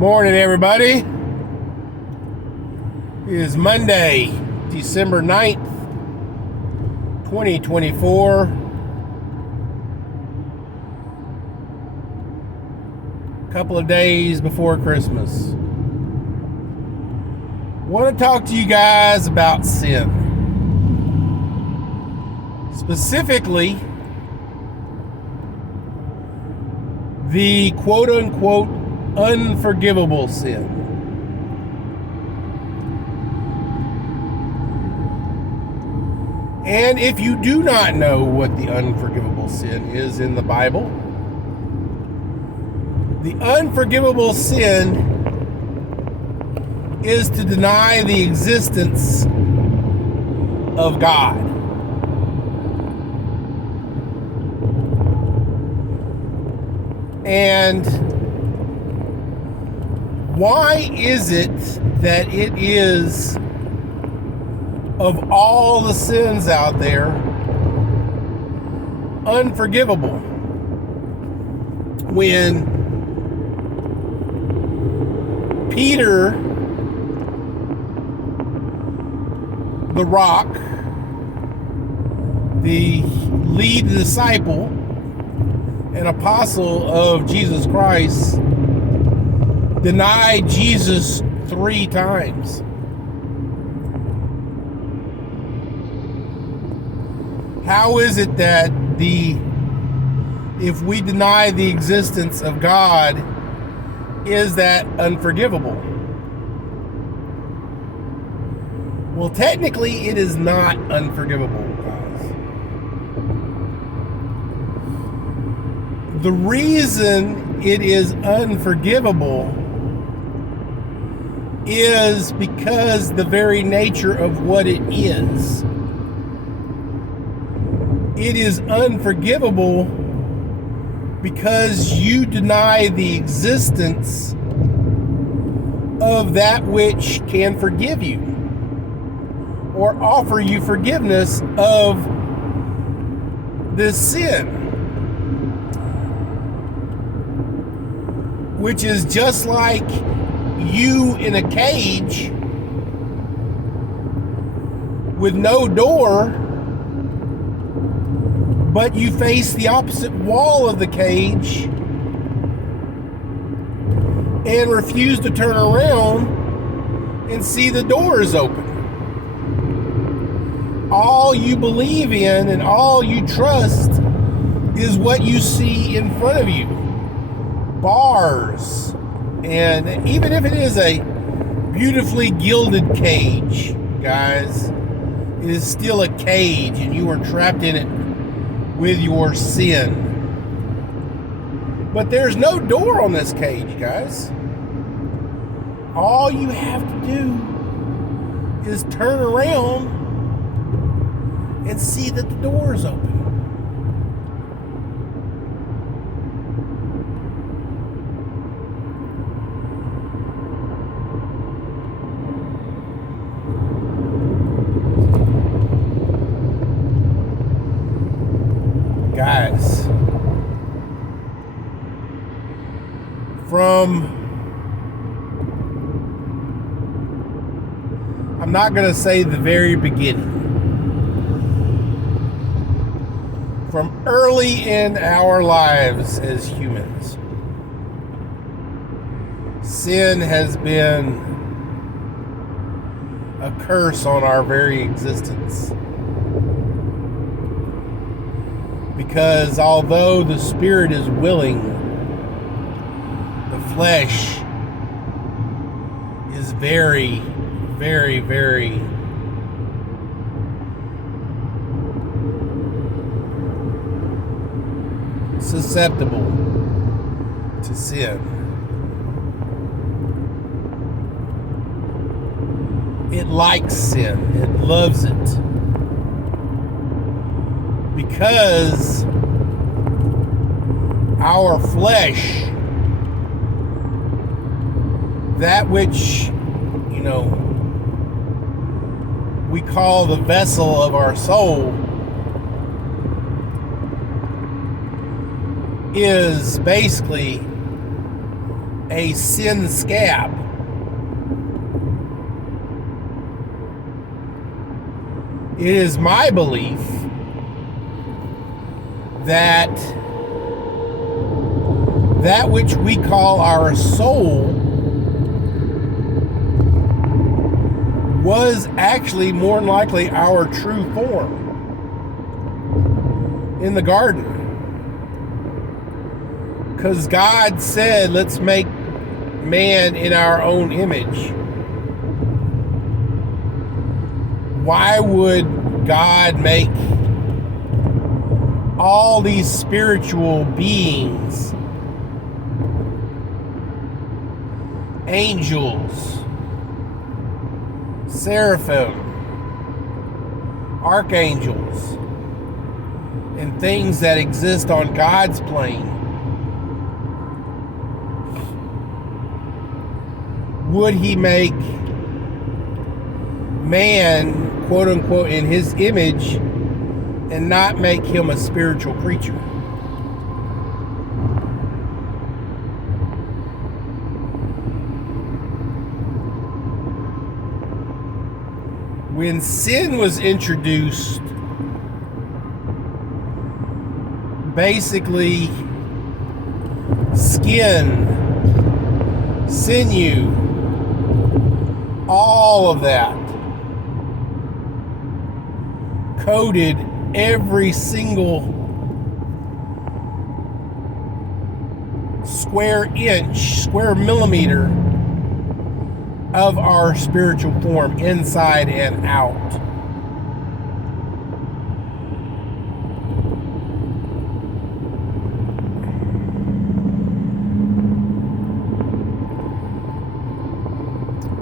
Morning, everybody. It is Monday, December 9th, 2024. A couple of days before Christmas. Want to talk to you guys about sin. Specifically, the quote-unquote unforgivable sin. And if you do not know what the unforgivable sin is in the Bible, the unforgivable sin is to deny the existence of God. And why is it that it is, of all the sins out there, unforgivable? When Peter, the rock, the lead disciple and apostle of Jesus Christ, denied Jesus 3 times. How is it that if we deny the existence of God, is that unforgivable? Well, technically, it is not unforgivable, guys. The reason it is unforgivable is because the very nature of what it is. It is unforgivable because you deny the existence of that which can forgive you or offer you forgiveness of this sin, which is just like you in a cage with no door, but you face the opposite wall of the cage and refuse to turn around and see the door is open. All you believe in and all you trust is what you see in front of you. Bars. And even if it is a beautifully gilded cage, guys, it is still a cage and you are trapped in it with your sin. But there's no door on this cage, guys. All you have to do is turn around and see that the door is open. Guys, I'm not going to say the very beginning, from early in our lives as humans, sin has been a curse on our very existence. Because although the spirit is willing, the flesh is very, very, very susceptible to sin. It likes sin. It loves it. Because our flesh, that which, we call the vessel of our soul, is basically a sin scab. It is my belief that that which we call our soul was actually more than likely our true form in the garden. Because God said, let's make man in our own image. Why would God make all these spiritual beings, angels, seraphim, archangels, and things that exist on God's plane? Would he make man, quote unquote, in his image and not make him a spiritual creature? When sin was introduced, basically skin, sinew, all of that coated every single square inch, square millimeter of our spiritual form, inside and out.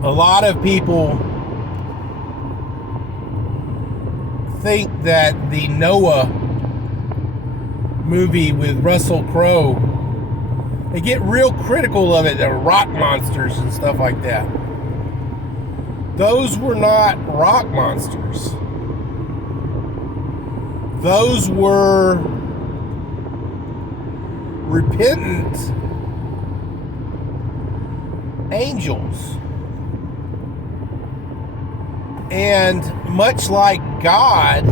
A lot of people think that the Noah movie with Russell Crowe, they get real critical of it, the rock monsters and stuff like that. Those were not rock monsters. Those were repentant angels. And much like God,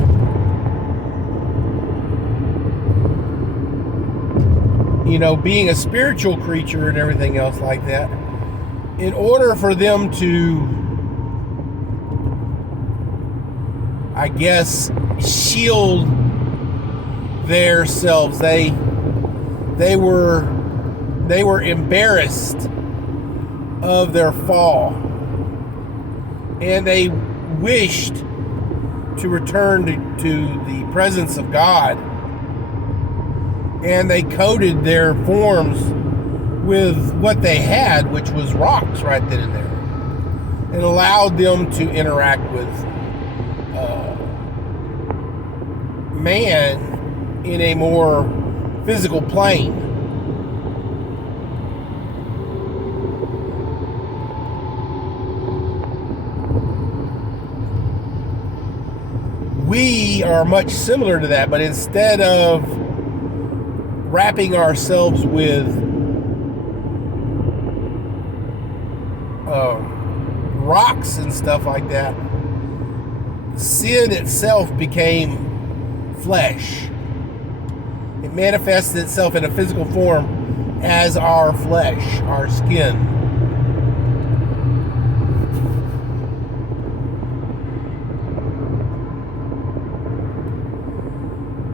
you know, being a spiritual creature and everything else like that, in order for them to, I guess, shield themselves, they were embarrassed of their fall, and they wished to return to the presence of God, and they coated their forms with what they had, which was rocks right then and there, and allowed them to interact with man in a more physical plane. We are much similar to that, but instead of wrapping ourselves with rocks and stuff like that, sin itself became flesh. It manifested itself in a physical form as our flesh, our skin.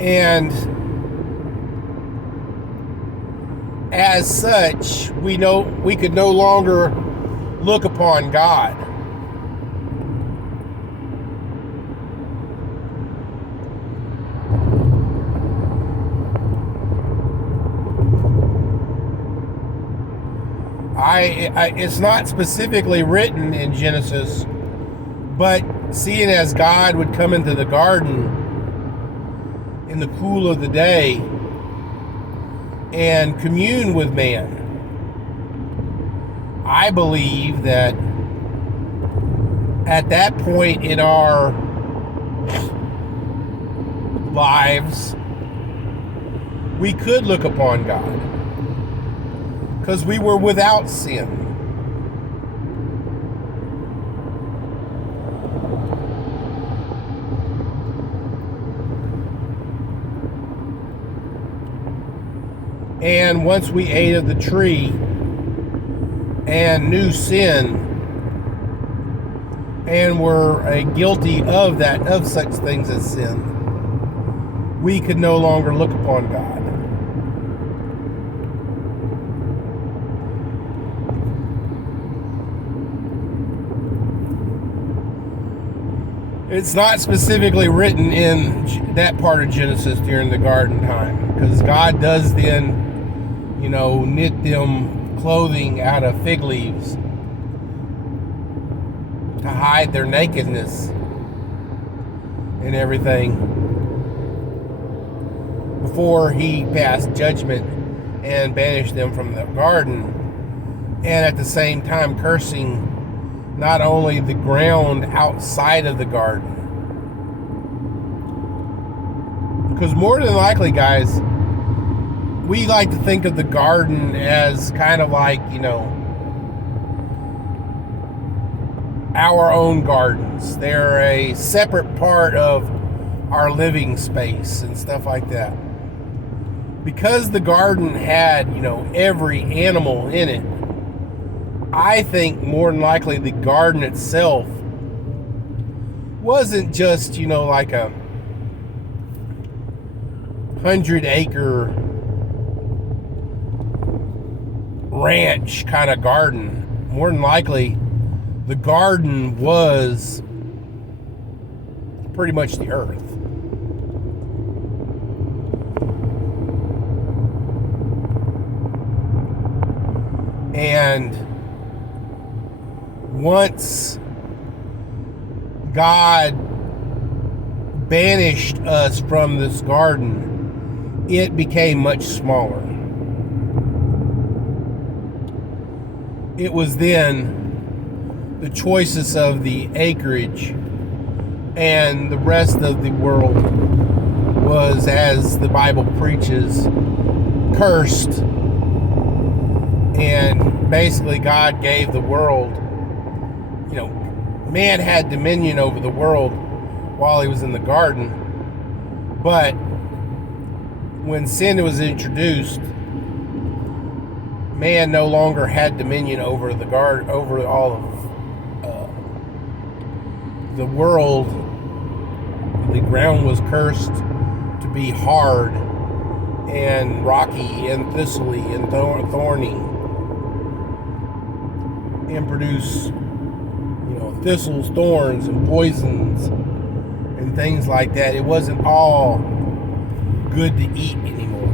And as such, we could no longer look upon God. It's not specifically written in Genesis, but seeing as God would come into the garden in the cool of the day and commune with man, I believe that at that point in our lives, we could look upon God. because we were without sin. And once we ate of the tree and knew sin and were guilty of such things as sin, we could no longer look upon God. It's not specifically written in that part of Genesis during the garden time, because God does then, knit them clothing out of fig leaves to hide their nakedness and everything before he passed judgment and banished them from the garden, and at the same time cursing not only the ground outside of the garden. Because more than likely, guys, we like to think of the garden as kind of like, our own gardens. They're a separate part of our living space and stuff like that. Because the garden had, every animal in it, I think more than likely the garden itself wasn't just, like a 100-acre ranch kind of garden. More than likely, the garden was pretty much the earth. And once God banished us from this garden, it became much smaller. It was then the choices of the acreage and the rest of the world was, as the Bible preaches, cursed. And basically God gave the world, man had dominion over the world while he was in the garden, but when sin was introduced, man no longer had dominion over the garden, over all of the world. The ground was cursed to be hard and rocky and thistly and thorny, and produce thistles, thorns, and poisons and things like that. It wasn't all good to eat anymore,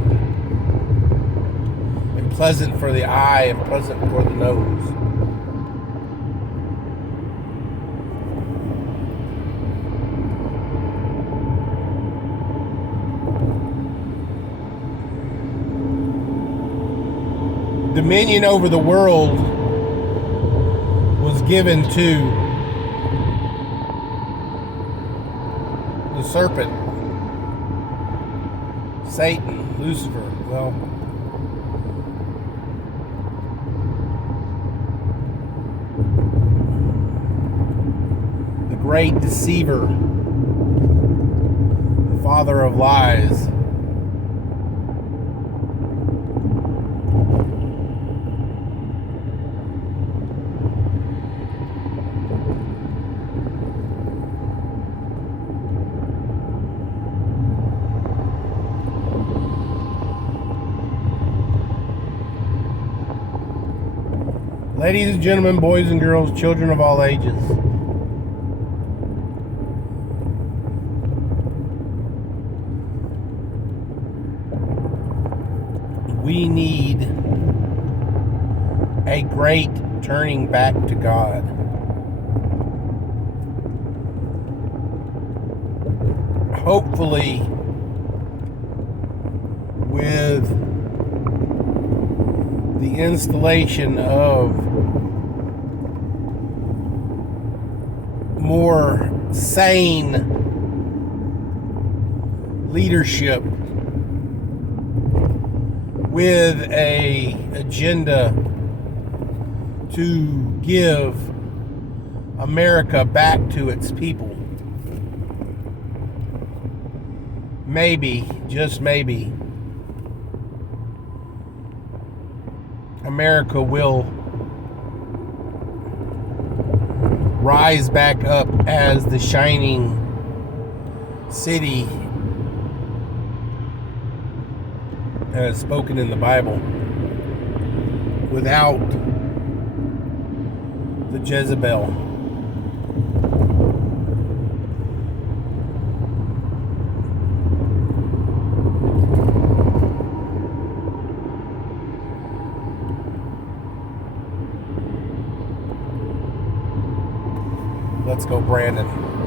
and pleasant for the eye and pleasant for the nose. Dominion over the world was given to the serpent, Satan, Lucifer. Well, the great deceiver, the father of lies. Ladies and gentlemen, boys and girls, children of all ages, we need a great turning back to God. Hopefully, with the installation of more sane leadership with a agenda to give America back to its people, maybe, just maybe, America will rise back up as the shining city as spoken in the Bible, without the Jezebel. Let's go, Brandon.